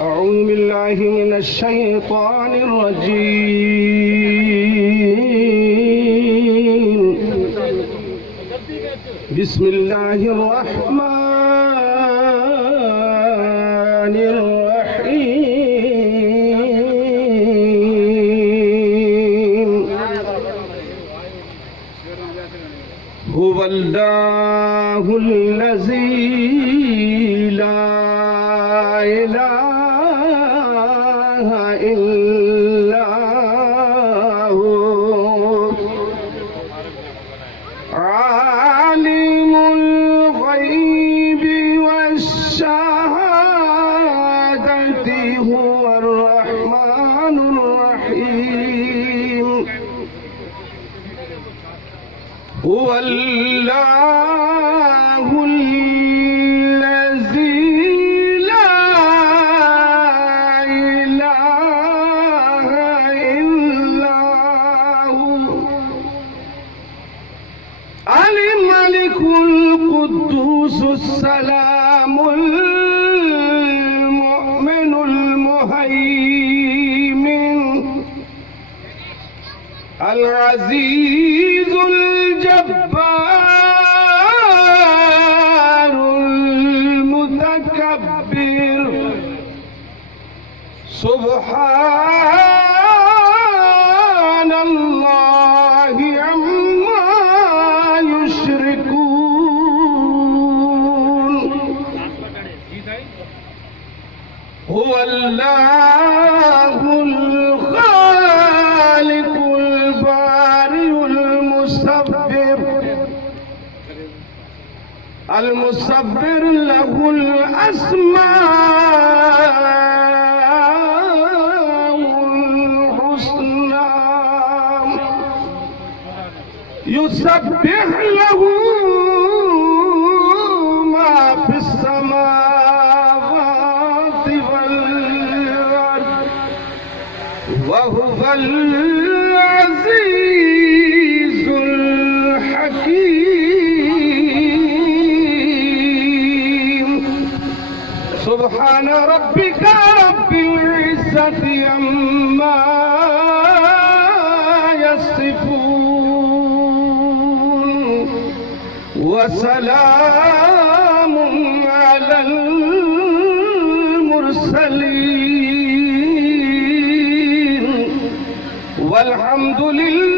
أعوذ بالله من الشيطان الرجيم. بسم الله الرحمن الرحيم. هو الله الذي لا إله إلا هو عالم الغيب والشهادة هو الرحمن الرحيم. هو الله الذي لا إله إلا هو الملك القدوس السلام المؤمن المهيمن العزيز الجبار المتكبر سبحان الله عما يشركون. هو الله الخالق البارئ المصبر له الأسماء الحسنى يسبح له ما في السماوات والأرض وهو العزيز الحكيم. سبحان ربك رب العزة عما يصفون وسلام على المرسلين والحمد لله